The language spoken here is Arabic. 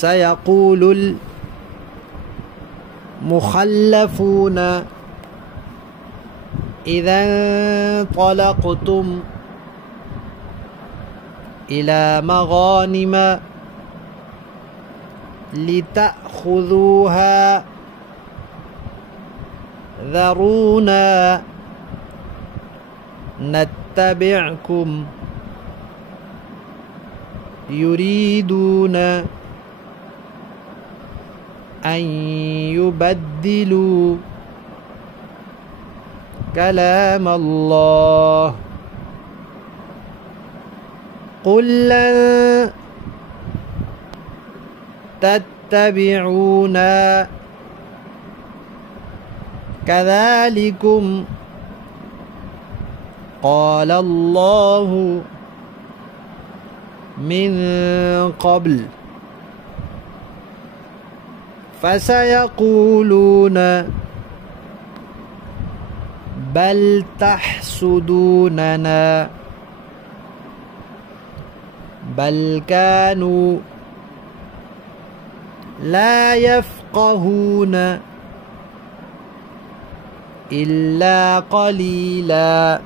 سيقول المخلفون إذا انطلقتم إلى مغانم لتأخذوها ذرونا نتبعكم يريدون أن يبدلوا كلام الله قل لن تتبعونا كذلكم قال الله من قبل فسيقولون بل تحسدوننا بل كانوا لا يفقهون إلا قليلا